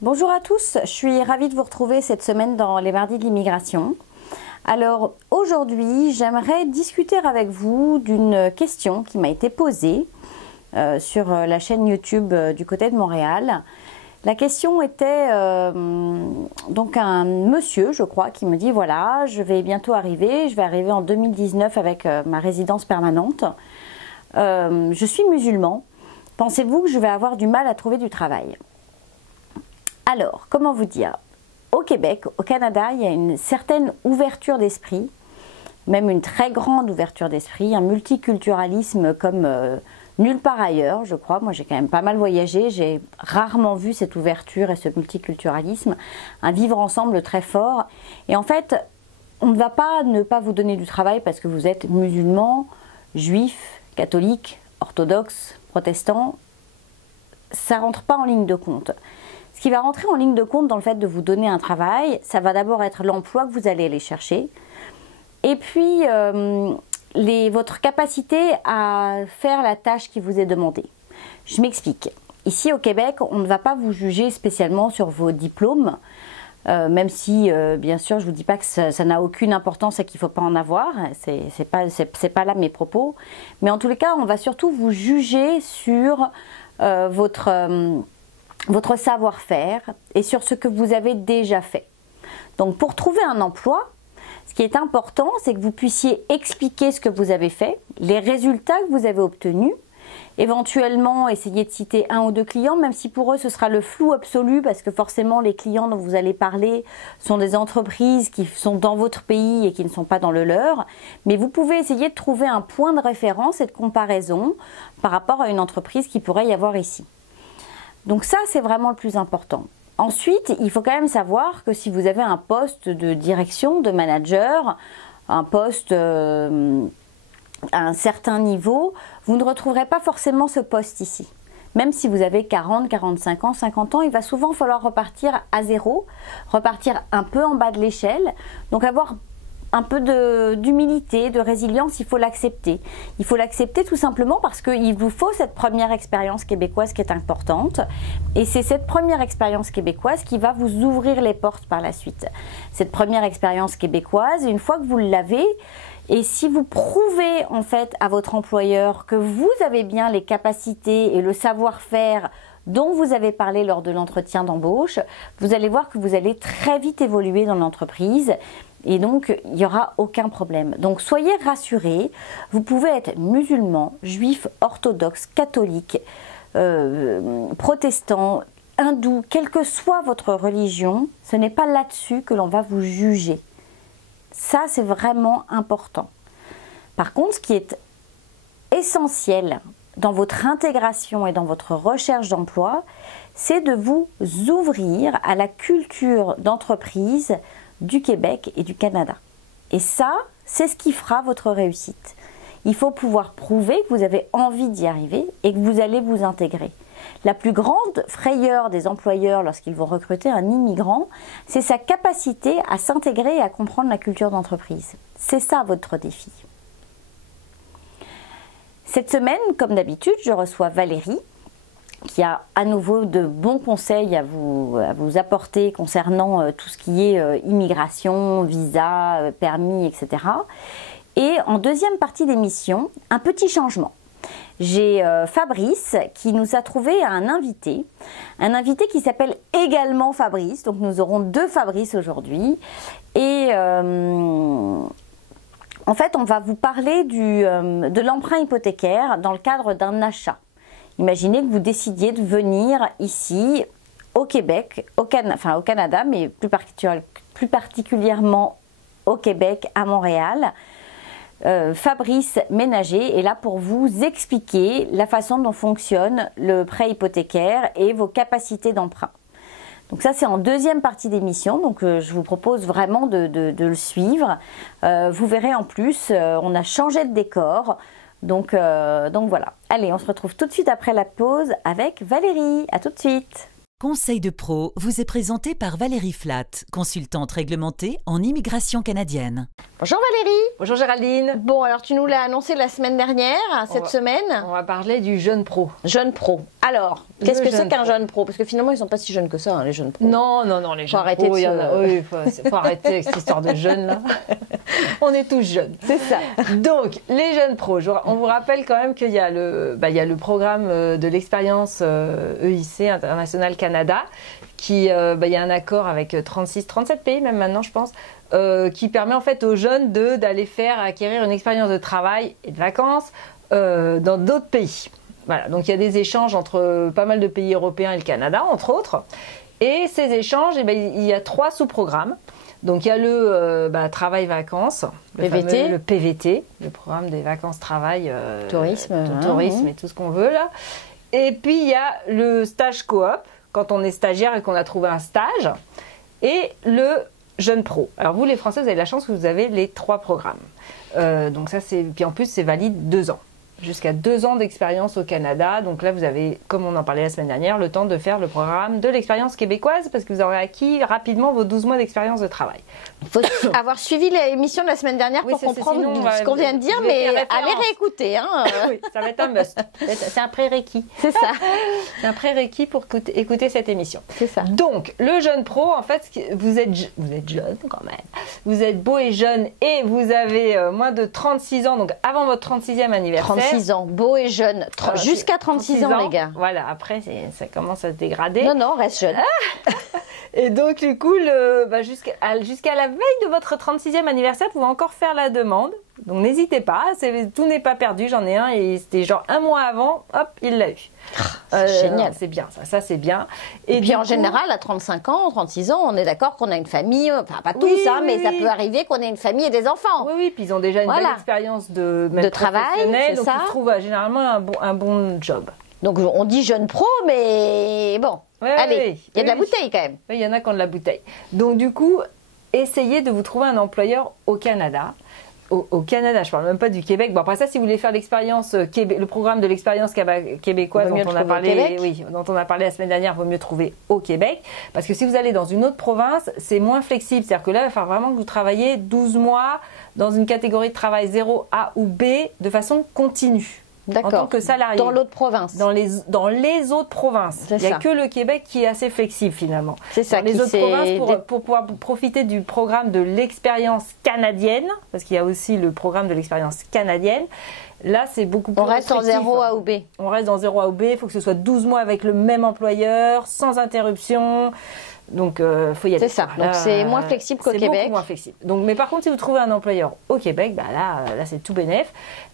Bonjour à tous, je suis ravie de vous retrouver cette semaine dans les mardis de l'immigration. Alors aujourd'hui, j'aimerais discuter avec vous d'une question qui m'a été posée sur la chaîne YouTube du côté de Montréal. La question était donc un monsieur, je crois, qui me dit voilà, je vais bientôt arriver, je vais arriver en 2019 avec ma résidence permanente. Je suis musulman, pensez-vous que je vais avoir du mal à trouver du travail ? Alors, comment vous dire? Au Québec, au Canada, il y a une certaine ouverture d'esprit, même une très grande ouverture d'esprit, un multiculturalisme comme nulle part ailleurs, je crois. Moi, j'ai quand même pas mal voyagé, j'ai rarement vu cette ouverture et ce multiculturalisme, un vivre ensemble très fort. Et en fait, on ne va pas ne pas vous donner du travail parce que vous êtes musulman, juif, catholique, orthodoxe, protestant. Ça ne rentre pas en ligne de compte. Ce qui va rentrer en ligne de compte dans le fait de vous donner un travail, ça va d'abord être l'emploi que vous allez aller chercher. Et puis, votre capacité à faire la tâche qui vous est demandée. Je m'explique. Ici au Québec, on ne va pas vous juger spécialement sur vos diplômes, même si, bien sûr, je ne vous dis pas que ça n'a aucune importance et qu'il ne faut pas en avoir. C'est pas là mes propos. Mais en tous les cas, on va surtout vous juger sur votre savoir-faire et sur ce que vous avez déjà fait. Donc pour trouver un emploi, ce qui est important, c'est que vous puissiez expliquer ce que vous avez fait, les résultats que vous avez obtenus, éventuellement essayer de citer un ou deux clients, même si pour eux ce sera le flou absolu parce que forcément les clients dont vous allez parler sont des entreprises qui sont dans votre pays et qui ne sont pas dans le leur, mais vous pouvez essayer de trouver un point de référence et de comparaison par rapport à une entreprise qui pourrait y avoir ici. Donc ça, c'est vraiment le plus important. Ensuite, il faut quand même savoir que si vous avez un poste de direction, de manager, un poste à un certain niveau, vous ne retrouverez pas forcément ce poste ici. Même si vous avez 40, 45 ans, 50 ans, il va souvent falloir repartir à zéro, repartir un peu en bas de l'échelle, donc avoir un peu d'humilité, de résilience, il faut l'accepter. Il faut l'accepter tout simplement parce qu'il vous faut cette première expérience québécoise qui est importante. Et c'est cette première expérience québécoise qui va vous ouvrir les portes par la suite. Cette première expérience québécoise, une fois que vous l'avez, et si vous prouvez en fait à votre employeur que vous avez bien les capacités et le savoir-faire dont vous avez parlé lors de l'entretien d'embauche, vous allez voir que vous allez très vite évoluer dans l'entreprise. Et donc, il n'y aura aucun problème. Donc, soyez rassurés, vous pouvez être musulman, juif, orthodoxe, catholique, protestant, hindou, quelle que soit votre religion, ce n'est pas là-dessus que l'on va vous juger. Ça, c'est vraiment important. Par contre, ce qui est essentiel dans votre intégration et dans votre recherche d'emploi, c'est de vous ouvrir à la culture d'entreprise du Québec et du Canada. Et ça, c'est ce qui fera votre réussite. Il faut pouvoir prouver que vous avez envie d'y arriver et que vous allez vous intégrer. La plus grande frayeur des employeurs lorsqu'ils vont recruter un immigrant, c'est sa capacité à s'intégrer et à comprendre la culture d'entreprise. C'est ça votre défi. Cette semaine, comme d'habitude, je reçois Valérie, qui a à nouveau de bons conseils à vous apporter concernant tout ce qui est immigration, visa, permis, etc. Et en deuxième partie d'émission, un petit changement. J'ai Fabrice qui nous a trouvé un invité qui s'appelle également Fabrice, donc nous aurons deux Fabrice aujourd'hui. Et en fait, on va vous parler de l'emprunt hypothécaire dans le cadre d'un achat. Imaginez que vous décidiez de venir ici au Québec, au Canada, mais plus particulièrement au Québec, à Montréal. Fabrice Ménager est là pour vous expliquer la façon dont fonctionne le prêt hypothécaire et vos capacités d'emprunt. Donc ça, c'est en deuxième partie d'émission, donc je vous propose vraiment de le suivre. Vous verrez en plus, on a changé de décor. Donc voilà. Allez, on se retrouve tout de suite après la pause avec Valérie. À tout de suite. Conseil de pro vous est présenté par Valérie Flatt, consultante réglementée en immigration canadienne. Bonjour Valérie. Bonjour Géraldine. Bon, alors tu nous l'as annoncé la semaine dernière, cette semaine. On va parler du jeune pro. Jeune pro. Alors, qu'est-ce que c'est qu'un jeune pro? Parce que finalement, ils sont pas si jeunes que ça, hein, les jeunes pros. Non, les jeunes pros, il y en a. Oui, faut arrêter avec cette histoire de jeunes là. On est tous jeunes. C'est ça. Donc, les jeunes pros, on vous rappelle quand même qu'il y a il y a le programme de l'expérience EIC, International Canada, il y a un accord avec 37 pays même maintenant, je pense, qui permet en fait aux jeunes d'aller acquérir une expérience de travail et de vacances dans d'autres pays. Voilà, donc il y a des échanges entre pas mal de pays européens et le Canada, entre autres. Et ces échanges, il y a 3 sous-programmes. Donc il y a le travail-vacances, PVT. Le PVT, le programme des vacances-travail, tourisme et tout ce qu'on veut là. Et puis il y a le stage coop, quand on est stagiaire et qu'on a trouvé un stage, et le jeune pro. Alors vous les Français, vous avez la chance que vous avez les 3 programmes. Donc ça puis en plus c'est valide 2 ans. Jusqu'à 2 ans d'expérience au Canada. Donc là, vous avez, comme on en parlait la semaine dernière, le temps de faire le programme de l'expérience québécoise parce que vous aurez acquis rapidement vos 12 mois d'expérience de travail. Il faut avoir suivi l'émission de la semaine dernière pour comprendre ce qu'on vient de dire, mais allez réécouter. Hein. Oui, ça va être un must. C'est un prérequis. C'est ça. C'est un prérequis pour écouter cette émission. C'est ça. Donc, le jeune pro, en fait, vous êtes jeune quand même. Vous êtes beau et jeune et vous avez moins de 36 ans, donc avant votre 36e anniversaire. 36 ans, beau et jeune, jusqu'à 36 ans les gars. Voilà, après ça commence à se dégrader. Non, reste jeune. Et donc du coup, jusqu'à la veille de votre 36e anniversaire, vous pouvez encore faire la demande. Donc n'hésitez pas, tout n'est pas perdu, j'en ai un et c'était genre un mois avant, hop, il l'a eu. C'est génial. C'est bien, ça c'est bien. Et puis en général, à 35 ans, 36 ans, on est d'accord qu'on a une famille, enfin pas tous, mais ça peut arriver qu'on ait une famille et des enfants. Oui, puis ils ont déjà une belle expérience de travail, donc ils trouvent généralement un bon job. Donc on dit jeune pro, mais bon, allez, il y a de la bouteille quand même. Oui, il y en a qui ont de la bouteille. Donc du coup, essayez de vous trouver un employeur au Canada. Au Canada, je parle même pas du Québec. Bon, après ça, si vous voulez faire l'expérience le programme de l'expérience québécoise dont on a parlé la semaine dernière, vaut mieux trouver au Québec. Parce que si vous allez dans une autre province, c'est moins flexible. C'est-à-dire que là, il va falloir vraiment que vous travaillez 12 mois dans une catégorie de travail 0A ou B de façon continue. D'accord. En tant que salarié. Dans l'autre province. Dans les autres provinces. Il n'y a que le Québec qui est assez flexible finalement. C'est ça. Dans les autres provinces, pour pouvoir profiter du programme de l'expérience canadienne, parce qu'il y a aussi le programme de l'expérience canadienne, là c'est beaucoup plus restrictif. On reste en 0 A ou B. On reste dans 0 A ou B, il faut que ce soit 12 mois avec le même employeur, sans interruption. Donc, faut y aller. C'est ça. Donc, c'est moins flexible qu'au Québec. C'est beaucoup moins flexible. Donc, mais par contre, si vous trouvez un employeur au Québec, là c'est tout bénef.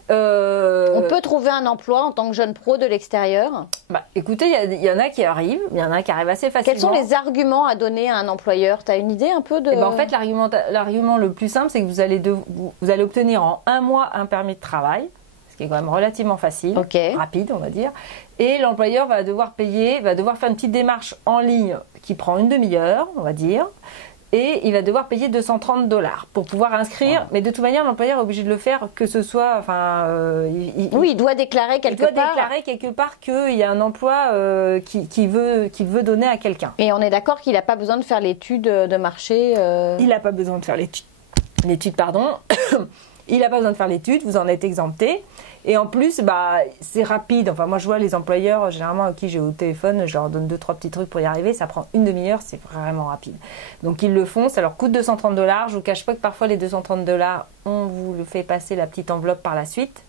On peut trouver un emploi en tant que jeune pro de l'extérieur. Écoutez, il y en a qui arrivent. Il y en a qui arrivent assez facilement. Quels sont les arguments à donner à un employeur? Tu as une idée un peu de... En fait, l'argument le plus simple, c'est que vous allez obtenir en 1 mois un permis de travail. Ce qui est quand même relativement facile, rapide on va dire. Et l'employeur va devoir faire une petite démarche en ligne qui prend une demi-heure, on va dire. Et il va devoir payer $230 pour pouvoir inscrire. Wow. Mais de toute manière, l'employeur est obligé de le faire, que ce soit... il doit déclarer quelque part qu'il y a un emploi qu'il veut donner à quelqu'un. Et on est d'accord qu'il n'a pas besoin de faire l'étude de marché Il n'a pas besoin de faire l'étude, Il n'a pas besoin de faire l'étude, vous en êtes exempté. Et en plus, c'est rapide. Enfin, moi, je vois les employeurs, généralement, à qui j'ai au téléphone, je leur donne 2-3 petits trucs pour y arriver. Ça prend une demi-heure, c'est vraiment rapide. Donc, ils le font, ça leur coûte $230. Je vous cache pas que parfois, les $230, on vous le fait passer la petite enveloppe par la suite.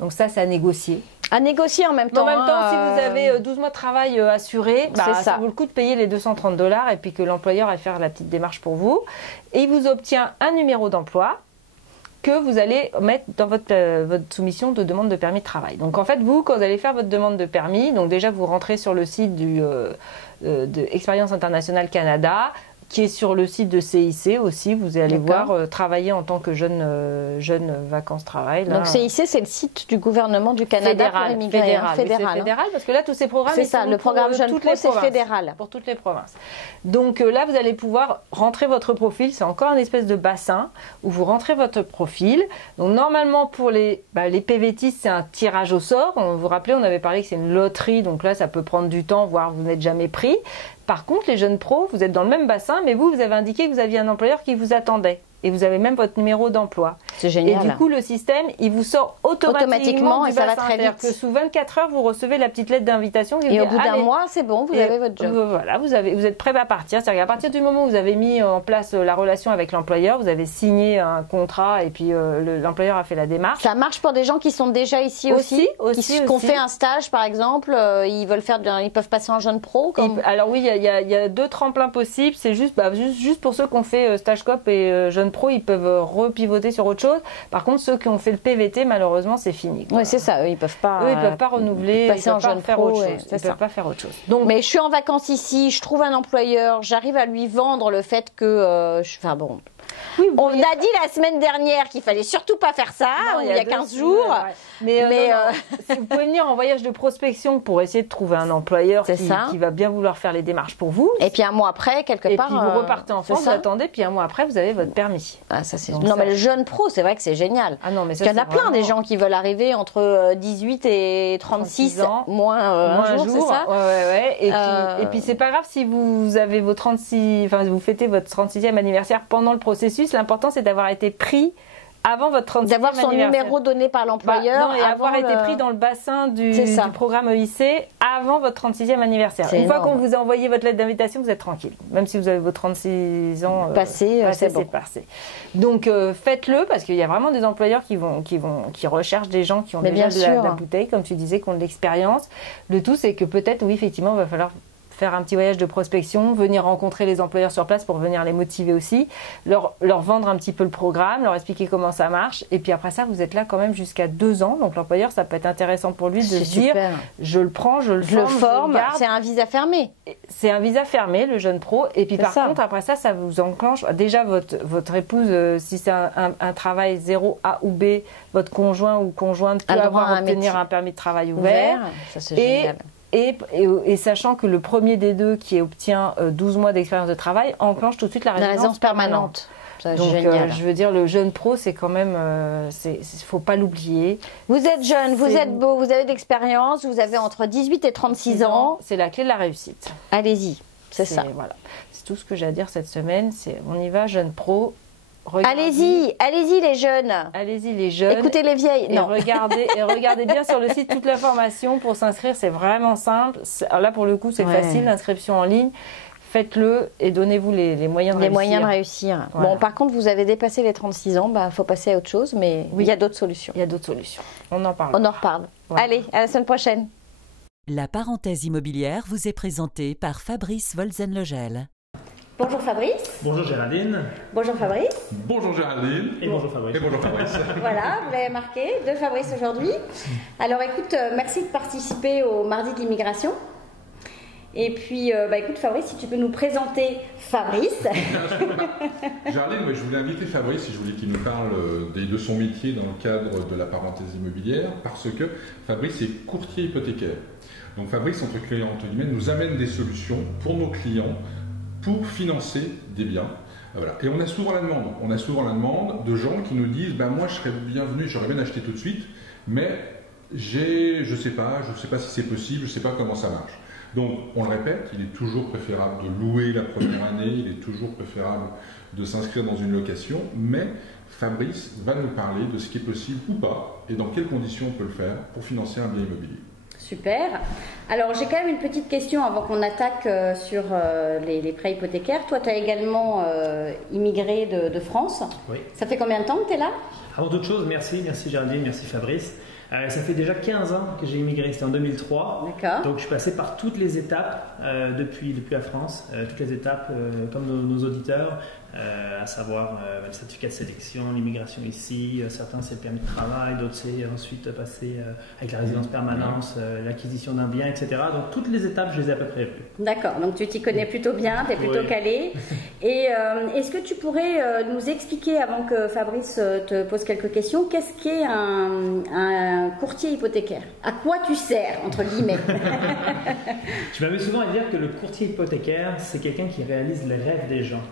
Donc ça, c'est à négocier. À négocier en même temps. En même temps, si vous avez 12 mois de travail assurés, ça vaut le coup de payer les $230 et puis que l'employeur aille faire la petite démarche pour vous. Et il vous obtient un numéro d'emploi que vous allez mettre dans votre soumission de demande de permis de travail. Donc en fait, quand vous allez faire votre demande de permis, donc déjà vous rentrez sur le site de Expérience Internationale Canada, qui est sur le site de CIC aussi. Vous allez voir travailler en tant que jeune vacances-travail. Donc CIC, c'est le site du gouvernement du Canada pour immigrés. Fédéral, parce que là, tous ces programmes, c'est ça, le programme Jeune Pro, c'est fédéral. Pour toutes les provinces. Donc là, vous allez pouvoir rentrer votre profil. C'est encore un espèce de bassin où vous rentrez votre profil. Donc normalement, pour les PVTistes, c'est un tirage au sort. Vous vous rappelez, on avait parlé que c'est une loterie. Donc là, ça peut prendre du temps, voire vous n'êtes jamais pris. Par contre, les jeunes pros, vous êtes dans le même bassin, mais vous avez indiqué que vous aviez un employeur qui vous attendait. Et vous avez même votre numéro d'emploi. C'est génial. Et du coup, le système, il vous sort automatiquement et du ça bassin. va très vite. Que sous 24 heures, vous recevez la petite lettre d'invitation. Et au bout d'un mois, c'est bon, vous avez votre job. Voilà, vous êtes prêt à partir. C'est-à-dire qu'à partir du moment où vous avez mis en place la relation avec l'employeur, vous avez signé un contrat et puis l'employeur a fait la démarche. Ça marche pour des gens qui sont déjà ici aussi qui ont fait un stage, par exemple. Ils peuvent passer en jeune pro. Alors oui, il y a 2 tremplins possibles. C'est juste pour ceux qui ont fait stage coop et jeune pro, ils peuvent repivoter sur autre chose. Par contre, ceux qui ont fait le PVT, malheureusement, c'est fini. Oui, c'est ça. Eux, ils peuvent pas renouveler, passer en jeune faire pro, autre chose. Ils peuvent pas faire autre chose. Donc, mais je suis en vacances ici, je trouve un employeur, j'arrive à lui vendre le fait que oui, on a dit la semaine dernière qu'il fallait surtout pas faire ça, il y a 15 jours. Mais si vous pouvez venir en voyage de prospection pour essayer de trouver un employeur qui va bien vouloir faire les démarches pour vous. Et puis un mois après, quelque part. Et puis vous repartez en France, vous attendez, puis un mois après, vous avez votre permis. Ah, ça, mais le jeune pro, c'est vrai que c'est génial. Ah non, mais ça, il y en a plein des gens qui veulent arriver entre 18 et 36 ans, moins un jour, c'est ça. Ouais. Et puis c'est pas grave si vous avez vos 36, vous fêtez votre 36e anniversaire pendant le processus. L'important, c'est d'avoir été pris avant votre 36e anniversaire. D'avoir son numéro donné par l'employeur. Et avoir été pris dans le bassin du programme EIC avant votre 36e anniversaire. Une fois qu'on vous a envoyé votre lettre d'invitation, vous êtes tranquille. Même si vous avez vos 36 ans passé, c'est bon. Passé. Donc faites-le, parce qu'il y a vraiment des employeurs qui recherchent des gens qui ont déjà de la bouteille, comme tu disais, qui ont de l'expérience. Le tout, c'est que peut-être, oui, effectivement, il va falloir faire un petit voyage de prospection, venir rencontrer les employeurs sur place pour venir les motiver aussi, leur vendre un petit peu le programme, leur expliquer comment ça marche. Et puis après ça, vous êtes là quand même jusqu'à 2 ans. Donc l'employeur, ça peut être intéressant pour lui de se dire, je le prends, je le forme. C'est un visa fermé. C'est un visa fermé, le jeune pro. Et puis par contre, après ça, ça vous enclenche. Déjà, votre épouse, si c'est un travail 0A ou B, votre conjoint ou conjointe peut obtenir un permis de travail ouvert. Ça, c'est génial. Et sachant que le premier des deux qui obtient 12 mois d'expérience de travail enclenche tout de suite la résidence permanente. Donc, je veux dire, le jeune pro, c'est quand même, faut pas l'oublier. Vous êtes jeune, vous êtes beau, vous avez de l'expérience, vous avez entre 18 et 36 ans. C'est la clé de la réussite. Allez-y, c'est ça. Voilà. C'est tout ce que j'ai à dire cette semaine. On y va, jeune pro. Allez-y les jeunes. Allez-y les jeunes. Écoutez les vieilles. Et regardez bien sur le site toute l'information pour s'inscrire. C'est vraiment simple. Alors là, pour le coup, c'est facile, l'inscription en ligne. Faites-le et donnez-vous les moyens de réussir. Les moyens de réussir. Voilà. Bon, par contre, vous avez dépassé les 36 ans, faut passer à autre chose, mais il y a d'autres solutions. Il y a d'autres solutions. On en parle. Voilà. Allez, à la semaine prochaine. La parenthèse immobilière vous est présentée par Fabrice Wolzenlogel. Bonjour Fabrice. Bonjour Géraldine. Bonjour Fabrice. Bonjour Géraldine. Et bonjour Fabrice. Et bonjour Fabrice. Voilà, vous l'avez marqué, de Fabrice aujourd'hui. Alors écoute, merci de participer au Mardi de l'immigration. Et puis, écoute Fabrice, si tu peux nous présenter Fabrice. Géraldine, je voulais inviter Fabrice, je voulais qu'il nous parle de son métier dans le cadre de la parenthèse immobilière, parce que Fabrice est courtier hypothécaire. Donc Fabrice, entre guillemets, nous amène des solutions pour nos clients pour financer des biens. Voilà. Et on a souvent la demande de gens qui nous disent moi je serais bienvenu, j'aurais bien acheté tout de suite, mais je sais pas si c'est possible, je sais pas comment ça marche. Donc on le répète, il est toujours préférable de louer la première année, il est toujours préférable de s'inscrire dans une location, mais Fabrice va nous parler de ce qui est possible ou pas et dans quelles conditions on peut le faire pour financer un bien immobilier. Super. Alors, j'ai quand même une petite question avant qu'on attaque sur les prêts hypothécaires. Toi, tu as également immigré de France. Oui. Ça fait combien de temps que tu es là? Avant toute chose, merci Géraldine, merci Fabrice. Ça fait déjà 15 ans que j'ai immigré, c'était en 2003. D'accord. Donc, je suis passé par toutes les étapes depuis la France, toutes les étapes comme nos auditeurs. à savoir le certificat de sélection, l'immigration ici, certains c'est le permis de travail, d'autres c'est ensuite passer avec la résidence permanente, l'acquisition d'un bien, etc. Donc toutes les étapes, je les ai à peu près vues. D'accord, donc tu t'y connais plutôt bien, tu es plutôt calé. Et est-ce que tu pourrais nous expliquer, avant que Fabrice te pose quelques questions, qu'est-ce qu'est un courtier hypothécaire? À quoi tu sers, entre guillemets? Je m'amuse souvent à dire que le courtier hypothécaire, c'est quelqu'un qui réalise les rêves des gens.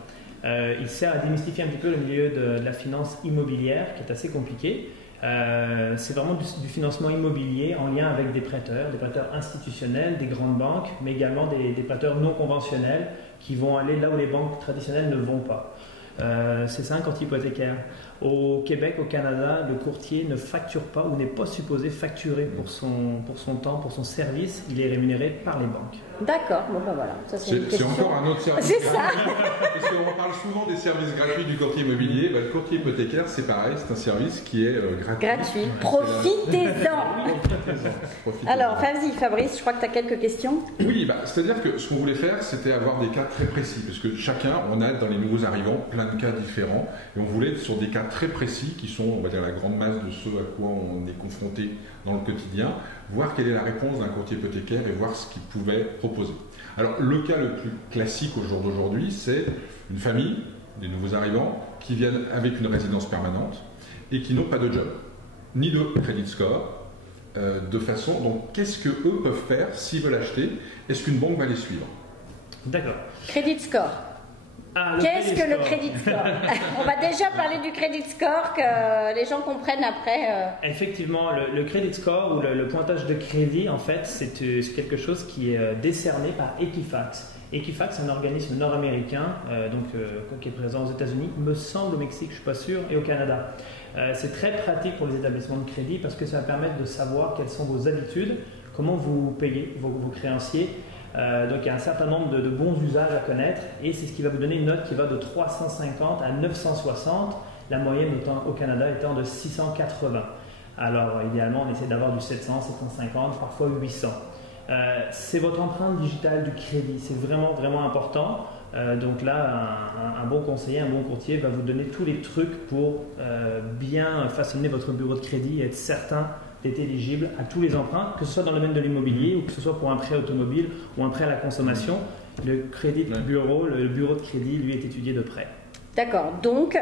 Il sert à démystifier un petit peu le milieu de la finance immobilière, qui est assez compliqué. C'est vraiment du financement immobilier en lien avec des prêteurs institutionnels, des grandes banques, mais également des prêteurs non conventionnels qui vont aller là où les banques traditionnelles ne vont pas. C'est ça un courtier hypothécaire. Au Québec, au Canada, le courtier ne facture pas ou n'est pas supposé facturer pour son temps, pour son service. Il est rémunéré par les banques. D'accord, bon ben voilà. C'est encore un autre service. C'est ça. Parce qu'on parle souvent des services gratuits du courtier immobilier. Le courtier hypothécaire, c'est pareil, c'est un service qui est gratuit. Gratuit. Profitez-en. Alors, vas-y Fabrice, je crois que tu as quelques questions. Oui, c'est-à-dire que ce qu'on voulait faire, c'était avoir des cas très précis. Parce que chacun, on a dans les nouveaux arrivants plein de cas différents. Et on voulait être sur des cas très précis qui sont, on va dire, la grande masse de ce à quoi on est confronté dans le quotidien, voir quelle est la réponse d'un courtier hypothécaire et voir ce qu'il pouvait proposer. Alors, le cas le plus classique au jour d'aujourd'hui, c'est une famille, des nouveaux arrivants, qui viennent avec une résidence permanente et qui n'ont pas de job, ni de credit score, de façon... Donc, qu'est-ce qu'eux peuvent faire s'ils veulent acheter? Est-ce qu'une banque va les suivre? D'accord. Credit score. Qu'est-ce que le credit score? On va déjà parler du credit score, que les gens comprennent après. Effectivement, le credit score ou le pointage de crédit, en fait, c'est quelque chose qui est décerné par Equifax. Equifax, c'est un organisme nord-américain qui est présent aux États-Unis, me semble au Mexique, je ne suis pas sûr, et au Canada. C'est très pratique pour les établissements de crédit parce que ça va permettre de savoir quelles sont vos habitudes, comment vous payez vos créanciers. Donc il y a un certain nombre de bons usages à connaître et c'est ce qui va vous donner une note qui va de 350 à 960, la moyenne au Canada étant de 680. Alors idéalement on essaie d'avoir du 700, 750, parfois 800. C'est votre empreinte digitale du crédit, c'est vraiment important. Donc là un bon conseiller, un bon courtier va vous donner tous les trucs pour bien façonner votre bureau de crédit et être certain d'être éligible à tous les emprunts, que ce soit dans le domaine de l'immobilier ou que ce soit pour un prêt automobile ou un prêt à la consommation. Le bureau de crédit, lui, est étudié de près. D'accord, donc,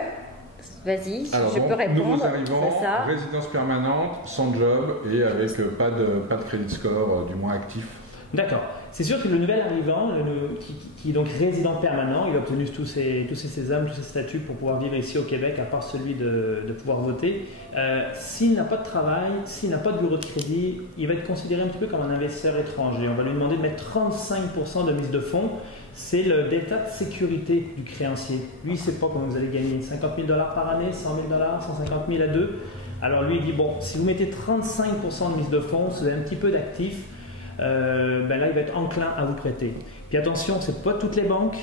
vas-y, je peux répondre. Nouveaux arrivants, résidence permanente, sans job et avec pas de credit score, du moins actif. D'accord. C'est sûr que le nouvel arrivant, qui est donc résident permanent, il a obtenu tous ses sésames, tous ses statuts pour pouvoir vivre ici au Québec, à part celui de pouvoir voter. S'il n'a pas de travail, s'il n'a pas de bureau de crédit, il va être considéré un petit peu comme un investisseur étranger. On va lui demander de mettre 35% de mise de fonds. C'est le delta de sécurité du créancier. Lui, il ne sait pas comment vous allez gagner. 50 000 $ par année, 100 000 $, 150 000 à deux. Alors lui, il dit, bon, si vous mettez 35% de mise de fonds, si vous avez un petit peu d'actifs, là il va être enclin à vous prêter. Puis attention, c'est pas toutes les banques,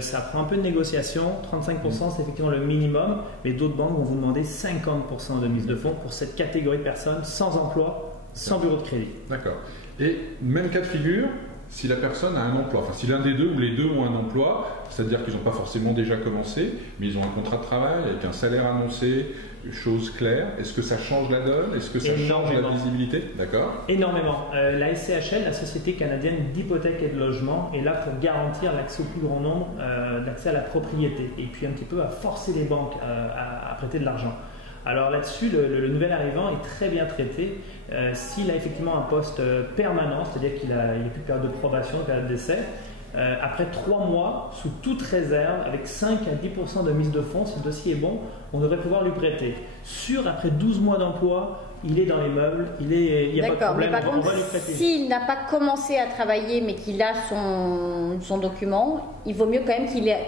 ça prend un peu de négociation. 35% c'est effectivement le minimum, mais d'autres banques vont vous demander 50% de mise de fonds pour cette catégorie de personnes sans emploi, sans bureau de crédit. D'accord. Et même cas de figure, si la personne a un emploi, enfin si l'un des deux ou les deux ont un emploi, c'est-à-dire qu'ils n'ont pas forcément déjà commencé, mais ils ont un contrat de travail avec un salaire annoncé, chose claire, est-ce que ça change la donne? Est-ce que ça change la visibilité? D'accord. Énormément. La SCHL, la Société canadienne d'hypothèque et de logement, est là pour garantir l'accès au plus grand nombre d'accès à la propriété et puis un petit peu à forcer les banques à prêter de l'argent. Alors là-dessus, le nouvel arrivant est très bien traité. S'il a effectivement un poste permanent, c'est-à-dire qu'il n'a plus de période de probation, de période d'essai, après 3 mois, sous toute réserve, avec 5 à 10% de mise de fonds, si le dossier est bon, on devrait pouvoir lui prêter. Après 12 mois d'emploi, il est dans les meubles, il n'y a pas de problème, mais par contre, s'il n'a pas commencé à travailler mais qu'il a son document, il vaut mieux quand même qu'il ait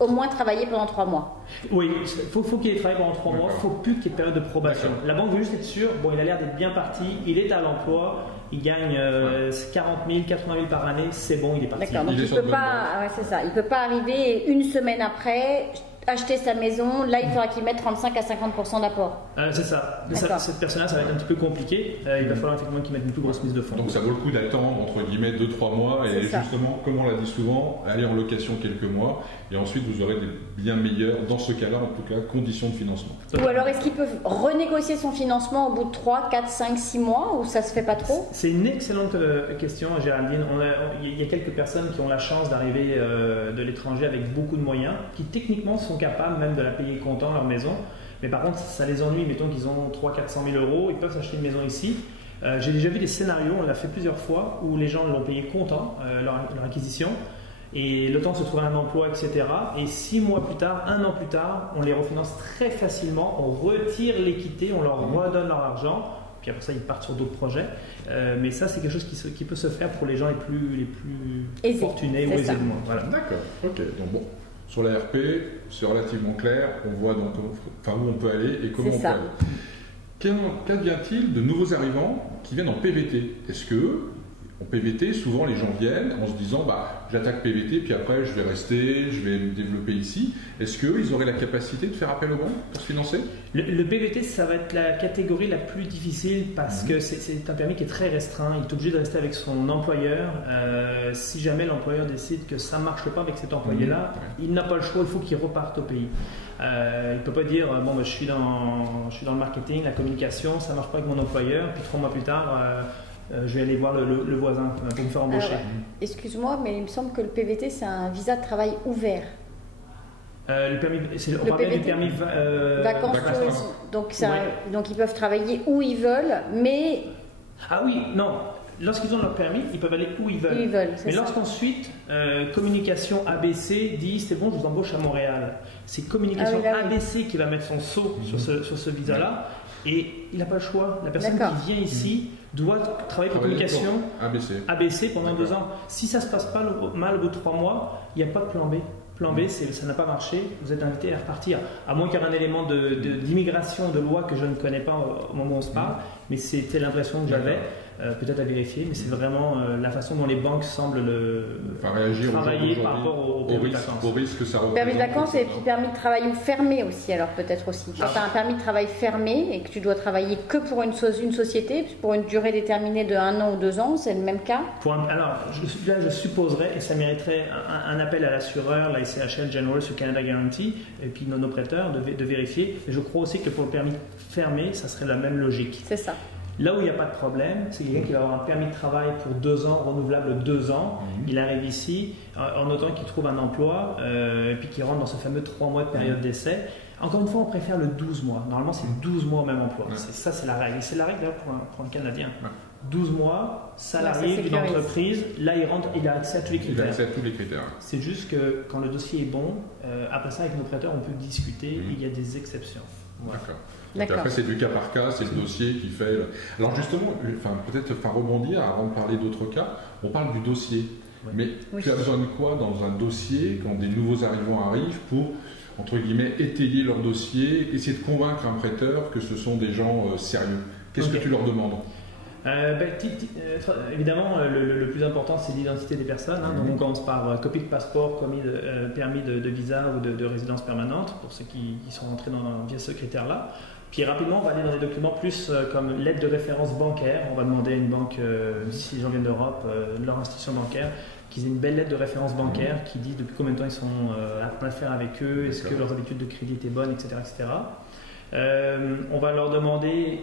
au moins travaillé pendant 3 mois. Oui, il faut qu'il ait travaillé pendant 3 mois, il ne faut plus qu'il y ait de période de probation. La banque veut juste être sûre, il a l'air d'être bien parti, il est à l'emploi, il gagne 40 000, 80 000 par année, c'est bon, il est parti. D'accord, donc il ne peut pas arriver une semaine après, acheter sa maison, là il faudra qu'il mette 35 à 50% d'apport. C'est ça. D'accord. Cette personne-là, ça va être un petit peu compliqué. Il va falloir effectivement qu'il mette une plus grosse mise de fonds. Donc ça vaut le coup d'attendre entre guillemets 2-3 mois et C'est ça. justement, comme on l'a dit souvent, aller en location quelques mois et ensuite vous aurez des bien meilleurs, dans ce cas-là en tout cas, conditions de financement. Ou alors est-ce qu'il peut renégocier son financement au bout de 3, 4, 5, 6 mois ou ça se fait pas trop? C'est une excellente question, Géraldine. Il y a quelques personnes qui ont la chance d'arriver de l'étranger avec beaucoup de moyens, qui techniquement sont capables même de la payer comptant leur maison. Mais par contre, ça les ennuie. Mettons qu'ils ont 300 000 euros, ils peuvent s'acheter une maison ici. J'ai déjà vu des scénarios, on l'a fait plusieurs fois, où les gens l'ont payé comptant, leur acquisition. Et le temps de se trouver un emploi, etc. Et 6 mois plus tard, 1 an plus tard, on les refinance très facilement, on retire l'équité, on leur redonne leur argent, puis après ça ils partent sur d'autres projets. Mais ça c'est quelque chose qui peut se faire pour les gens les plus fortunés ou c'est aisés ça. du monde. Voilà. D'accord, ok. Donc bon, sur la RP, c'est relativement clair, on voit donc où on peut aller et comment C'est on ça. peut aller. Qu'advient-il de nouveaux arrivants qui viennent en PVT? Est-ce que en PVT, souvent les gens viennent en se disant j'attaque PVT, puis après je vais rester, je vais me développer ici. Est-ce qu'ils auraient la capacité de faire appel aux banques pour se financer? Le PVT, ça va être la catégorie la plus difficile parce que c'est un permis qui est très restreint. Il est obligé de rester avec son employeur. Si jamais l'employeur décide que ça ne marche pas avec cet employé-là, il n'a pas le choix, il faut qu'il reparte au pays. Il ne peut pas dire je suis dans le marketing, la communication, ça ne marche pas avec mon employeur, puis 3 mois plus tard, je vais aller voir le voisin pour me faire embaucher. Alors, excuse-moi, mais il me semble que le PVT c'est un visa de travail ouvert. Le permis, on parle bien du permis Vacances, tourisme. Donc ils peuvent travailler où ils veulent, mais Ah oui, non. Lorsqu'ils ont leur permis, ils peuvent aller où ils veulent. c'est Mais ça. lorsqu'ensuite, communication ABC dit c'est bon, je vous embauche à Montréal. C'est communication Ah oui, ABC qui va mettre son sceau sur ce visa-là. Et il n'a pas le choix. La personne D'accord. qui vient ici doit travailler pour communication ABC. pendant 2 ans. Si ça ne se passe pas mal au bout de 3 mois, il n'y a pas de plan B. Plan B, ça n'a pas marché, vous êtes invité à repartir. À moins qu'il y ait un élément d'immigration, de loi que je ne connais pas au moment où on se parle, mais c'était l'impression que j'avais. Peut-être à vérifier, mais c'est vraiment la façon dont les banques semblent réagir travailler par rapport au permis de vacances. Au risque que ça représente. Permis de vacances et puis permis de travail fermé aussi, alors peut-être aussi. Quand tu as un permis de travail fermé et que tu dois travailler que pour une société, pour une durée déterminée de 1 an ou 2 ans, c'est le même cas? Alors, je supposerais, et ça mériterait un appel à l'assureur, la SCHL General sur Canada Guarantee, et puis nos prêteurs, de vérifier. Et je crois aussi que pour le permis fermé, ça serait la même logique. C'est ça. Là où il n'y a pas de problème, c'est quelqu'un qui va avoir un permis de travail pour 2 ans, renouvelable 2 ans. Il arrive ici en notant qu'il trouve un emploi et puis qu'il rentre dans ce fameux 3 mois de période d'essai. Encore une fois, on préfère le 12 mois. Normalement, c'est 12 mois au même emploi. Ça, c'est la règle. Et c'est la règle d'ailleurs pour un Canadien. 12 mois, salarié d'une entreprise, là il rentre, il a accès à tous les critères. Il a accès à tous les critères. C'est juste que quand le dossier est bon, après ça avec nos prêteurs on peut discuter et il y a des exceptions. Voilà. Donc après c'est du cas par cas, c'est le dossier qui fait... Alors justement, peut-être rebondir avant de parler d'autres cas, on parle du dossier. Mais tu as besoin de quoi dans un dossier quand des nouveaux arrivants arrivent pour, entre guillemets, étayer leur dossier, essayer de convaincre un prêteur que ce sont des gens sérieux? Qu'est-ce que tu leur demandes? Évidemment, le plus important, c'est l'identité des personnes. Donc, on commence par copie de passeport, permis de visa ou de résidence permanente, pour ceux qui sont rentrés via ce critère-là. Puis rapidement, on va aller dans des documents plus comme lettre de référence bancaire. On va demander à une banque, si les gens viennent d'Europe, leur institution bancaire, qu'ils aient une belle lettre de référence bancaire qui dit depuis combien de temps ils sont en affaire avec eux, est-ce que leurs habitudes de crédit étaient bonnes, etc. etc. On va leur demander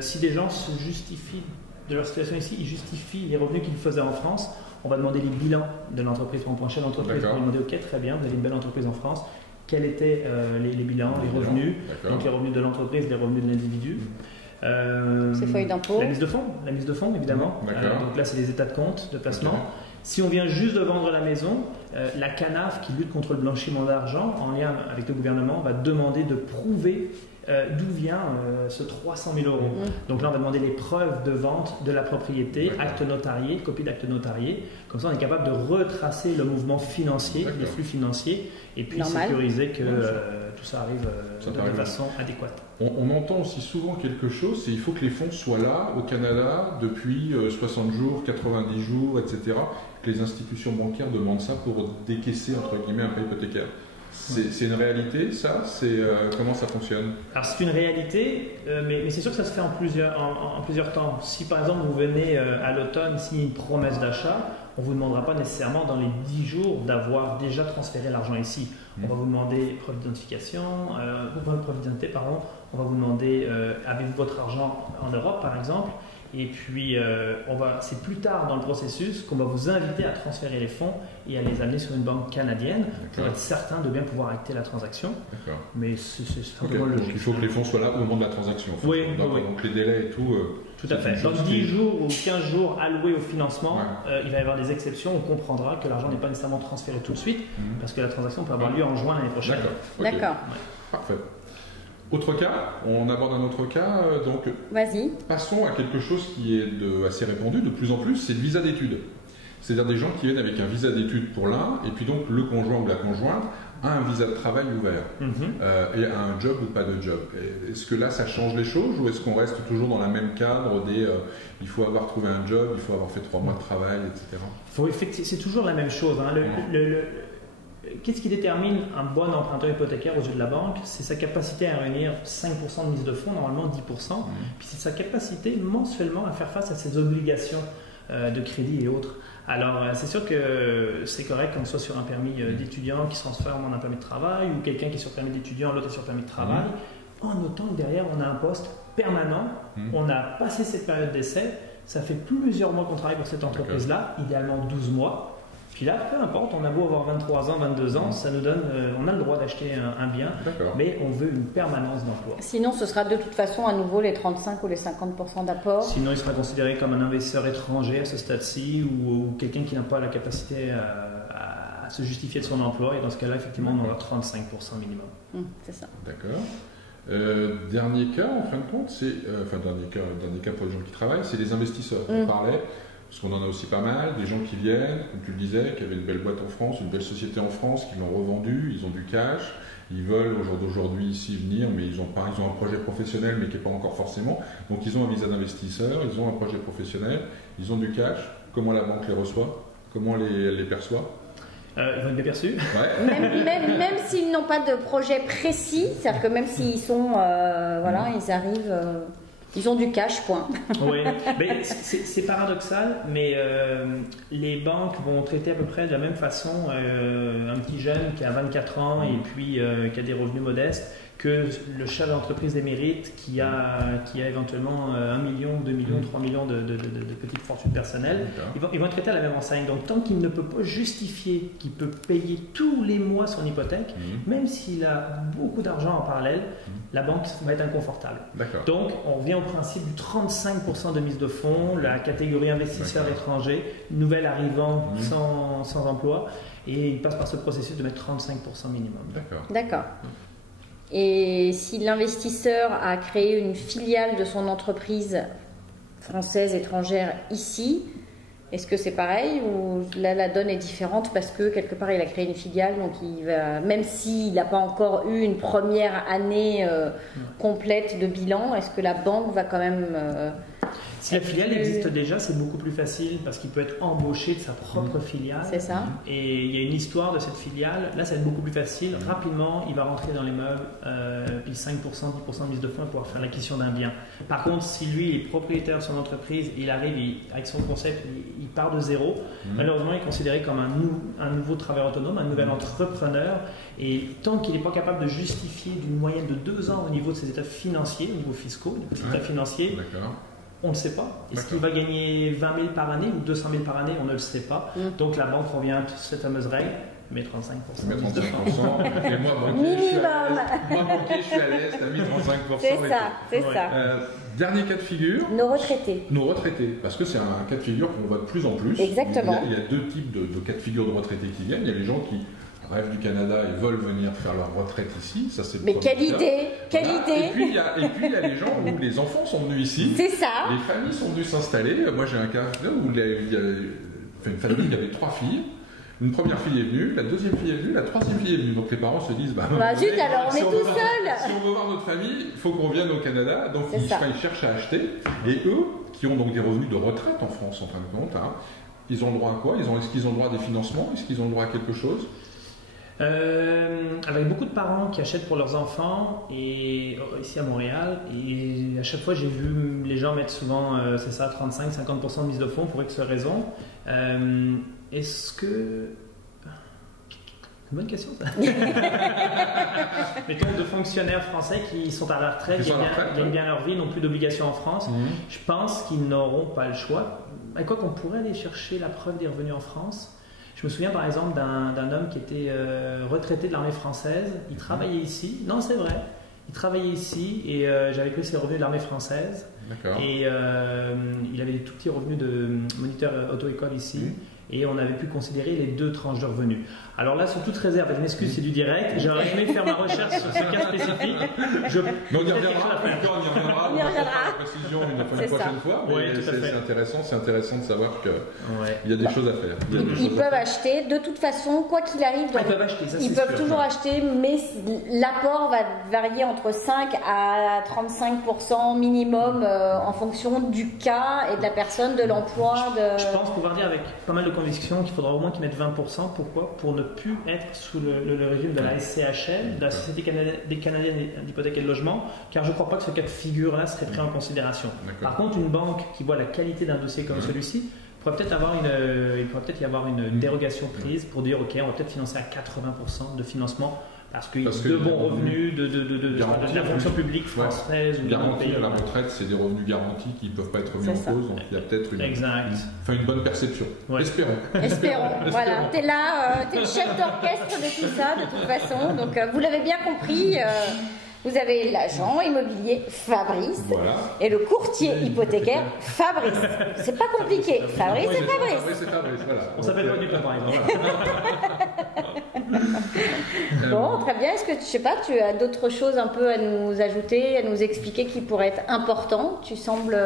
si des gens se justifient de leur situation ici, ils justifient les revenus qu'ils faisaient en France. On va demander les bilans de l'entreprise. On prend un chef d'entreprise pour lui demander ok, très bien, vous avez une belle entreprise en France. Quels étaient les bilans, les revenus, donc les revenus de l'entreprise, les revenus de l'individu. Ces feuilles d'impôt. La mise de fonds évidemment. Donc là, c'est les états de compte, de placement. Si on vient juste de vendre la maison, la CANAF, qui lutte contre le blanchiment d'argent, en lien avec le gouvernement, va demander de prouver d'où vient ce 300 000 euros. Donc là, on va demander les preuves de vente de la propriété, acte notarié, copie d'acte notarié. Comme ça, on est capable de retracer le mouvement financier, les flux financiers, et puis sécuriser que tout ça arrive de façon adéquate. On entend aussi souvent quelque chose, c'est qu'il faut que les fonds soient là au Canada depuis 60 jours, 90 jours, etc. Que les institutions bancaires demandent ça pour décaisser, entre guillemets, un prêt hypothécaire. C'est une réalité, ça? Comment ça fonctionne? Alors c'est une réalité, mais c'est sûr que ça se fait en plusieurs temps. Si par exemple vous venez à l'automne signer une promesse d'achat, on ne vous demandera pas nécessairement dans les 10 jours d'avoir déjà transféré l'argent ici. On va vous demander preuve d'identification, preuve d'identité, pardon. On va vous demander avez-vous votre argent en Europe par exemple. Et puis, c'est plus tard dans le processus qu'on va vous inviter à transférer les fonds et à les amener sur une banque canadienne pour être certain de bien pouvoir acter la transaction. Mais c'est simplement logique. Donc il faut que les fonds soient là au moment de la transaction. Oui. Donc les délais et tout. Tout à fait. Dans 10 jours ou 15 jours alloués au financement, il va y avoir des exceptions. On comprendra que l'argent n'est pas nécessairement transféré tout de suite parce que la transaction peut avoir lieu en juin l'année prochaine. D'accord. Parfait. Autre cas, on aborde un autre cas, donc vas-y. Passons à quelque chose qui est assez répandu de plus en plus, c'est le visa d'études. C'est-à-dire des gens qui viennent avec un visa d'études pour l'un, et puis donc le conjoint ou la conjointe a un visa de travail ouvert, et a un job ou pas de job. Est-ce que là ça change les choses, ou est-ce qu'on reste toujours dans le même cadre des il faut avoir trouvé un job, il faut avoir fait 3 mois de travail, etc. C'est toujours la même chose. Hein. Qu'est-ce qui détermine un bon emprunteur hypothécaire aux yeux de la banque? C'est sa capacité à réunir 5% de mise de fonds, normalement 10%, puis c'est sa capacité mensuellement à faire face à ses obligations de crédit et autres. Alors c'est sûr que c'est correct qu'on soit sur un permis d'étudiant qui se transforme en un permis de travail, ou quelqu'un qui est sur permis d'étudiant, l'autre est sur permis de travail, en notant que derrière on a un poste permanent, on a passé cette période d'essai, ça fait plusieurs mois qu'on travaille pour cette entreprise-là, idéalement 12 mois. Puis là, peu importe, on a beau avoir 23 ans, 22 ans, ça nous donne, on a le droit d'acheter un bien, mais on veut une permanence d'emploi. Sinon, ce sera de toute façon à nouveau les 35 ou les 50% d'apport. Sinon, il sera considéré comme un investisseur étranger à ce stade-ci, ou quelqu'un qui n'a pas la capacité à se justifier de son emploi, et dans ce cas-là, effectivement, on aura 35% minimum. C'est ça. D'accord. Dernier cas, en fin de compte, dernier cas pour les gens qui travaillent, c'est les investisseurs. On parlait. Parce qu'on en a aussi pas mal, des gens qui viennent, comme tu le disais, qui avaient une belle boîte en France, une belle société en France, qui l'ont revendue, ils ont du cash, ils veulent au jour d'aujourd'hui ici venir, mais ils ont un projet professionnel, mais qui n'est pas encore forcément. Donc ils ont un visa d'investisseur, ils ont un projet professionnel, ils ont du cash. Comment la banque les reçoit? Comment elle les perçoit? Ils vont être bien perçus. Même s'ils n'ont pas de projet précis, c'est-à-dire que même s'ils sont, ils arrivent... Ils ont du cash, point. Oui, mais c'est paradoxal, mais les banques vont traiter à peu près de la même façon un petit jeune qui a 24 ans et puis qui a des revenus modestes que le chef d'entreprise émérite qui a éventuellement 1 million, 2 millions, 3 millions de petites fortunes personnelles. Ils vont être traités à la même enseigne. Donc tant qu'il ne peut pas justifier qu'il peut payer tous les mois son hypothèque, même s'il a beaucoup d'argent en parallèle, la banque va être inconfortable. Donc on revient au principe du 35% de mise de fonds, la catégorie investisseur étranger, nouvel arrivant sans emploi, et il passe par ce processus de mettre 35% minimum. D'accord. Et si l'investisseur a créé une filiale de son entreprise française, étrangère ici, est-ce que c'est pareil, ou là la donne est différente parce que quelque part il a créé une filiale, donc il va, même s'il n'a pas encore eu une première année complète de bilan, est-ce que la banque va quand même... Si la filiale existe déjà, c'est beaucoup plus facile parce qu'il peut être embauché de sa propre filiale. C'est ça. Et il y a une histoire de cette filiale. Là, ça va être beaucoup plus facile. Rapidement, il va rentrer dans les meubles, puis 5%, 10% de mise de fonds pour pouvoir faire l'acquisition d'un bien. Par contre, si lui est propriétaire de son entreprise, il arrive avec son concept, il part de zéro. Malheureusement, il est considéré comme un nouveau travailleur autonome, un nouvel entrepreneur. Et tant qu'il n'est pas capable de justifier d'une moyenne de 2 ans au niveau de ses états financiers, au niveau fiscaux, au niveau de ses états financiers, on ne sait pas. Est-ce qu'il va gagner 20 000 par année ou 200 000 par année? On ne le sait pas. Donc la banque revient à cette fameuse règle, mais 35%. Mais 35%. Et moi, banquier, je suis à l'aise, t'as mis 35%. C'est ça. Dernier cas de figure. Nos retraités. Parce que c'est un cas de figure qu'on voit de plus en plus. Exactement. Il y a 2 types de cas de figure de retraités qui viennent. Il y a les gens qui rêvent du Canada et veulent venir faire leur retraite ici. Ça, c'est quelle idée. Et puis il y a les gens où les enfants sont venus ici. C'est ça. Les familles sont venues s'installer. Moi, j'ai un cas où il y a une famille qui avait 3 filles. Une première fille est venue, la deuxième fille est venue, la troisième fille est venue. Donc les parents se disent zut, alors on est tout seul. Si on veut voir notre famille, il faut qu'on revienne au Canada. Donc ils cherchent à acheter. Et eux, qui ont donc des revenus de retraite en France, en fin de compte, ils ont le droit à quoi? Est-ce qu'ils ont le droit à des financements? Est-ce qu'ils ont le droit à quelque chose? Avec beaucoup de parents qui achètent pour leurs enfants et ici à Montréal, et à chaque fois j'ai vu les gens mettre souvent, c'est ça, 35-50% de mise de fonds pour X raisons. Est-ce que... C'est une bonne question ça. Mettons de fonctionnaires français qui sont à la retraite, qui gagnent bien leur vie, n'ont plus d'obligations en France. Je pense qu'ils n'auront pas le choix. À quoi qu'on pourrait aller chercher la preuve des revenus en France. Je me souviens par exemple d'un homme qui était retraité de l'armée française. Il travaillait ici. Non, c'est vrai. Il travaillait ici et j'avais pris ses revenus de l'armée française. D'accord. Et il avait des tout petits revenus de moniteur auto-école ici. Et on avait pu considérer les 2 tranches de revenus. Alors là, sous toute réserve, je m'excuse, c'est du direct. J'aurais aimé faire ma recherche sur ce cas spécifique. Mais on y reviendra. On y reviendra la précision une prochaine fois. Mais c'est intéressant de savoir qu'il y a des choses à faire. Ils peuvent acheter, de toute façon, quoi qu'il arrive. Donc, ils peuvent toujours acheter, mais l'apport va varier entre 5 à 35% minimum en fonction du cas et de la personne, de l'emploi. Je pense pouvoir dire avec pas mal de conviction qu'il faudra au moins qu'ils mettent 20%. Pourquoi? Pour ne plus être sous le régime de la SCHL, de la Société canadienne d'hypothèque et de logement, car je ne crois pas que ce cas de figure-là serait pris en considération. Par contre, une banque qui voit la qualité d'un dossier comme celui-ci, il pourrait peut-être y avoir une dérogation prise pour dire ok, on va peut-être financer à 80% de financement parce qu'il y a de bons revenus de la fonction publique française ou garantie à la retraite, c'est des revenus garantis qui ne peuvent pas être remis en cause, donc il y a peut-être une bonne perception. Espérons. Voilà, tu es là, tu es le chef d'orchestre de tout ça de toute façon, donc vous l'avez bien compris. Vous avez l'agent immobilier Fabrice et le courtier hypothécaire Fabrice. C'est pas compliqué. Fabrice et Fabrice. Voilà. On s'appelle pas du tout, par exemple. Bon, très bien. Est-ce que, je sais pas, tu as d'autres choses un peu à nous ajouter, à nous expliquer qui pourraient être importantes? Tu sembles...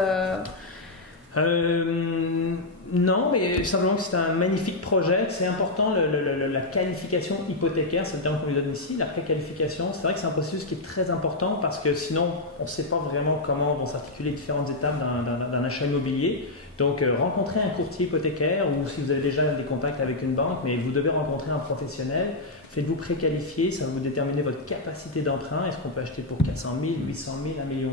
Non, mais simplement que c'est un magnifique projet. C'est important, la qualification hypothécaire, c'est le terme qu'on lui donne ici, la préqualification. C'est vrai que c'est un processus qui est très important parce que sinon, on ne sait pas vraiment comment vont s'articuler les différentes étapes d'un achat immobilier. Donc, rencontrez un courtier hypothécaire ou si vous avez déjà des contacts avec une banque, mais vous devez rencontrer un professionnel. Faites-vous préqualifier, ça va vous déterminer votre capacité d'emprunt. Est-ce qu'on peut acheter pour 400 000, 800 000, 1,2 million?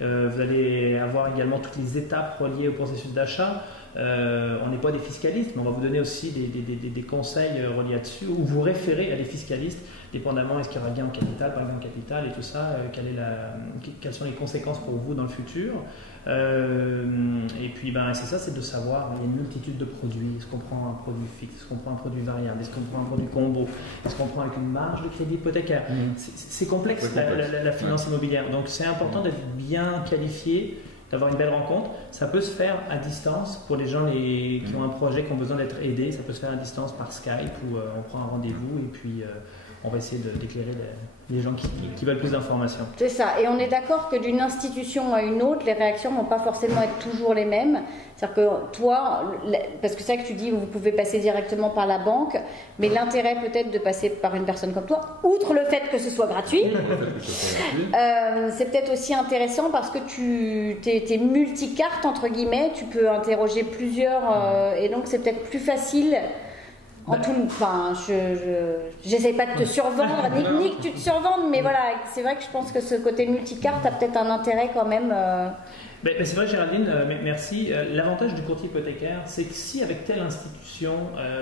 Vous allez avoir également toutes les étapes reliées au processus d'achat. On n'est pas des fiscalistes, mais on va vous donner aussi des conseils reliés là-dessus, ou vous référer à des fiscalistes, dépendamment est-ce qu'il y aura gain en capital, par exemple capital et tout ça, quelles sont les conséquences pour vous dans le futur. Et puis c'est ça, c'est de savoir, il y a une multitude de produits. Est-ce qu'on prend un produit fixe, est-ce qu'on prend un produit variable, est-ce qu'on prend un produit combo, est-ce qu'on prend avec une marge de crédit hypothécaire. C'est complexe, la finance immobilière, donc c'est important d'être bien qualifié, d'avoir une belle rencontre. Ça peut se faire à distance pour les gens qui ont un projet, qui ont besoin d'être aidés. Ça peut se faire à distance par Skype où on prend un rendez-vous et puis on va essayer d'éclairer les gens qui veulent plus d'informations. C'est ça, et on est d'accord que d'une institution à une autre, les réactions ne vont pas forcément être toujours les mêmes. C'est-à-dire que toi, parce que c'est vrai que tu dis vous pouvez passer directement par la banque, mais l'intérêt peut-être de passer par une personne comme toi, outre le fait que ce soit gratuit, c'est peut-être aussi intéressant parce que tu es multicarte entre guillemets, tu peux interroger plusieurs, et donc c'est peut-être plus facile. J'essaie pas de te survendre, ni que tu te survendes, mais voilà, c'est vrai que je pense que ce côté multicarte a peut-être un intérêt quand même. C'est vrai, Géraldine, merci. L'avantage du courtier hypothécaire, c'est que si avec telle institution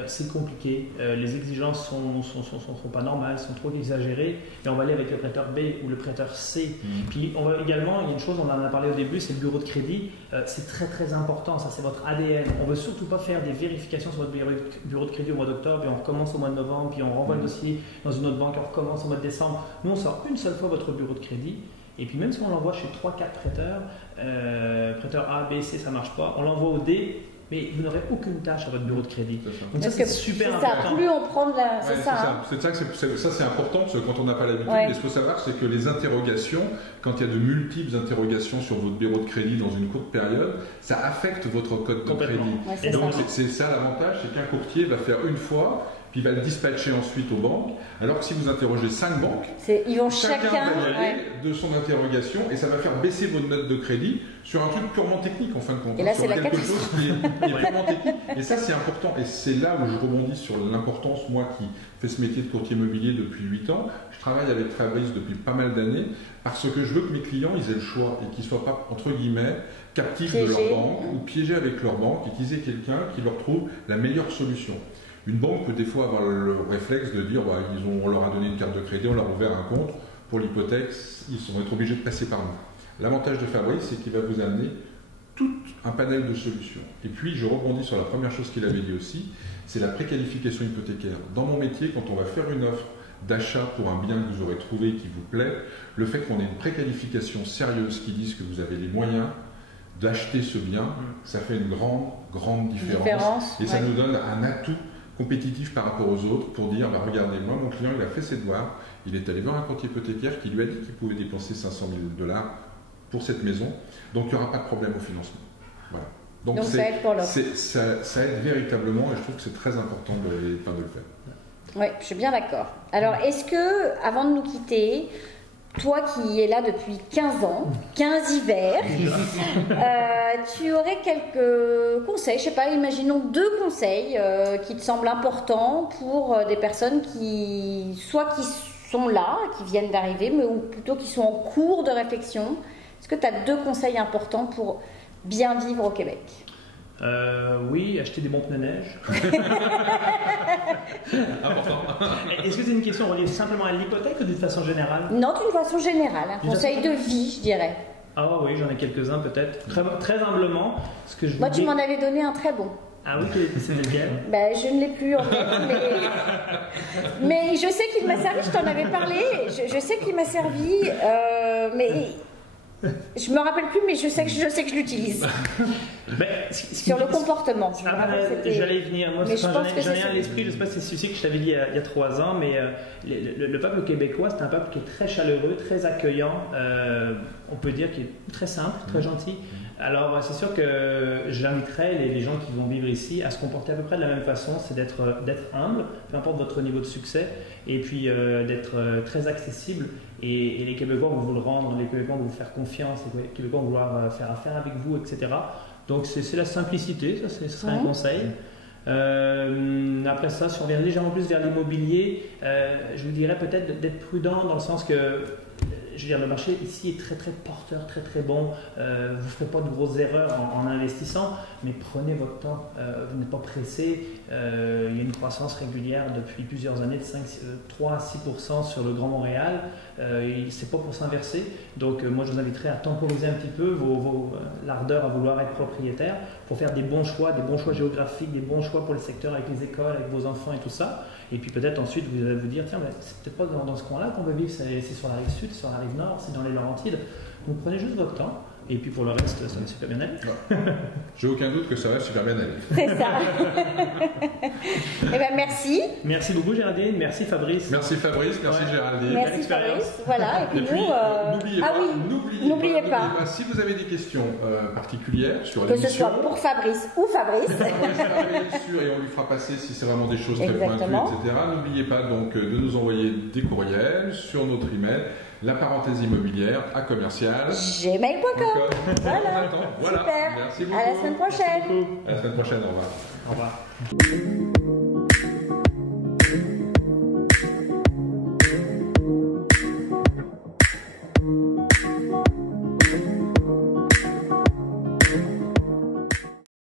c'est compliqué, les exigences sont pas normales, sont trop exagérées, et on va aller avec le prêteur B ou le prêteur C. Puis on va également, il y a une chose, on en a parlé au début, c'est le bureau de crédit. C'est très très important, ça c'est votre ADN. On ne veut surtout pas faire des vérifications sur votre bureau de crédit au mois d'octobre, puis on recommence au mois de novembre, puis on renvoie le dossier dans une autre banque, on recommence au mois de décembre. Nous on sort une seule fois votre bureau de crédit. Et puis même si on l'envoie chez 3-4 prêteurs, prêteur A, B, C, ça ne marche pas, on l'envoie au D, mais vous n'aurez aucune tâche à votre bureau de crédit. Donc ça c'est super important. Plus on prend de la... C'est ça c'est important, parce que quand on n'a pas l'habitude, mais ce qu'il faut savoir, c'est que les interrogations, quand il y a de multiples interrogations sur votre bureau de crédit dans une courte période, ça affecte votre code de crédit. Et donc c'est ça l'avantage, c'est qu'un courtier va faire une fois, puis puis il va le dispatcher ensuite aux banques. Alors que si vous interrogez 5 banques, Ils vont chacun va y aller ouais. de son interrogation et ça va faire baisser votre note de crédit sur un truc purement technique en fin de compte. Et là, sur c'est la quelque catastrophe. chose qui est purement technique. Et ça, c'est important. Et c'est là où je rebondis sur l'importance, moi qui fais ce métier de courtier immobilier depuis 8 ans. Je travaille avec Fabrice depuis pas mal d'années parce que je veux que mes clients ils aient le choix et qu'ils ne soient pas, entre guillemets, captifs de leur banque ou piégés avec leur banque et qu'ils aient quelqu'un qui leur trouve la meilleure solution. Une banque peut des fois avoir le réflexe de dire on leur a donné une carte de crédit, on leur a ouvert un compte pour l'hypothèque, ils vont être obligés de passer par nous. L'avantage de Fabrice, c'est qu'il va vous amener tout un panel de solutions. Et puis, je rebondis sur la première chose qu'il avait dit aussi, c'est la préqualification hypothécaire. Dans mon métier, quand on va faire une offre d'achat pour un bien que vous aurez trouvé et qui vous plaît, le fait qu'on ait une préqualification sérieuse qui dise que vous avez les moyens d'acheter ce bien, ça fait une grande différence. Et ça nous donne un atout compétitif par rapport aux autres pour dire, regardez, moi, mon client, il a fait ses devoirs, il est allé voir un courtier hypothécaire qui lui a dit qu'il pouvait dépenser 500 000 $ pour cette maison, donc il n'y aura pas de problème au financement. Voilà. Donc ça aide pour l'offre. Ça aide véritablement et je trouve que c'est très important de le faire. Oui, je suis bien d'accord. Alors, est-ce que, avant de nous quitter, toi qui es là depuis 15 ans, 15 hivers, tu aurais quelques conseils, je sais pas, imaginons 2 conseils qui te semblent importants pour des personnes qui sont là, qui viennent d'arriver, mais ou plutôt qui sont en cours de réflexion. Est-ce que tu as 2 conseils importants pour bien vivre au Québec? Oui, acheter des bons pneus neige. Important. Est-ce que c'est une question reliée simplement à l'hypothèque ou d'une façon générale? Non, d'une façon générale, un conseil de vie, je dirais. Ah oui, j'en ai quelques-uns peut-être. Très humblement, ce que je Moi, tu m'en avais donné un très bon. Ah oui, c'est lequel? Je ne l'ai plus en tête, mais je sais qu'il m'a servi, je t'en avais parlé, je sais qu'il m'a servi, mais je me rappelle plus, mais je sais que je l'utilise. Sur le comportement. J'allais y venir. Moi, j'en ai un à l'esprit, je ne sais pas si c'est celui que je t'avais dit il y a 3 ans, mais le peuple québécois, c'est un peuple qui est très chaleureux, très accueillant, on peut dire qu'il est très simple, très gentil. Alors, c'est sûr que j'inviterais les gens qui vont vivre ici à se comporter à peu près de la même façon, c'est d'être humble, peu importe votre niveau de succès, et puis d'être très accessible. Et les Québécois vont vous le rendre, les Québécois vont vous faire confiance, les Québécois vont vouloir faire affaire avec vous, etc. Donc, c'est la simplicité, ça serait un conseil. Après ça, si on revient légèrement plus vers l'immobilier, je vous dirais peut-être d'être prudent dans le sens que je veux dire, le marché ici est très très porteur, très très bon. Vous ne ferez pas de grosses erreurs en investissant, mais prenez votre temps. Vous n'êtes pas pressé. Il y a une croissance régulière depuis plusieurs années de 3 à 6% sur le Grand Montréal. C'est pas pour s'inverser. Donc moi, je vous inviterai à temporiser un petit peu l'ardeur à vouloir être propriétaire pour faire des bons choix géographiques, des bons choix pour le secteur avec les écoles, avec vos enfants et tout ça. Et puis peut-être ensuite, vous allez vous dire, tiens, c'est peut-être pas dans ce coin-là qu'on veut vivre, c'est sur la rive sud, sur la rive nord, c'est dans les Laurentides. Donc prenez juste votre temps. Et puis pour le reste, ça va super bien aller. J'ai aucun doute que ça va super bien aller. C'est ça. Eh bien, merci. Merci beaucoup Géraldine, merci Fabrice. Merci Fabrice, merci Géraldine. Merci Fabrice. Voilà, et puis n'oubliez pas, si vous avez des questions particulières sur que l'émission, ce soit pour Fabrice ou Fabrice, et on lui fera passer si c'est vraiment des choses très pointues, etc. N'oubliez pas donc de nous envoyer des courriels sur notre email. La parenthèse immobilière à commercial gmail.com. Voilà. Super. Merci beaucoup. À la semaine prochaine. À la semaine prochaine. Au revoir. Au revoir.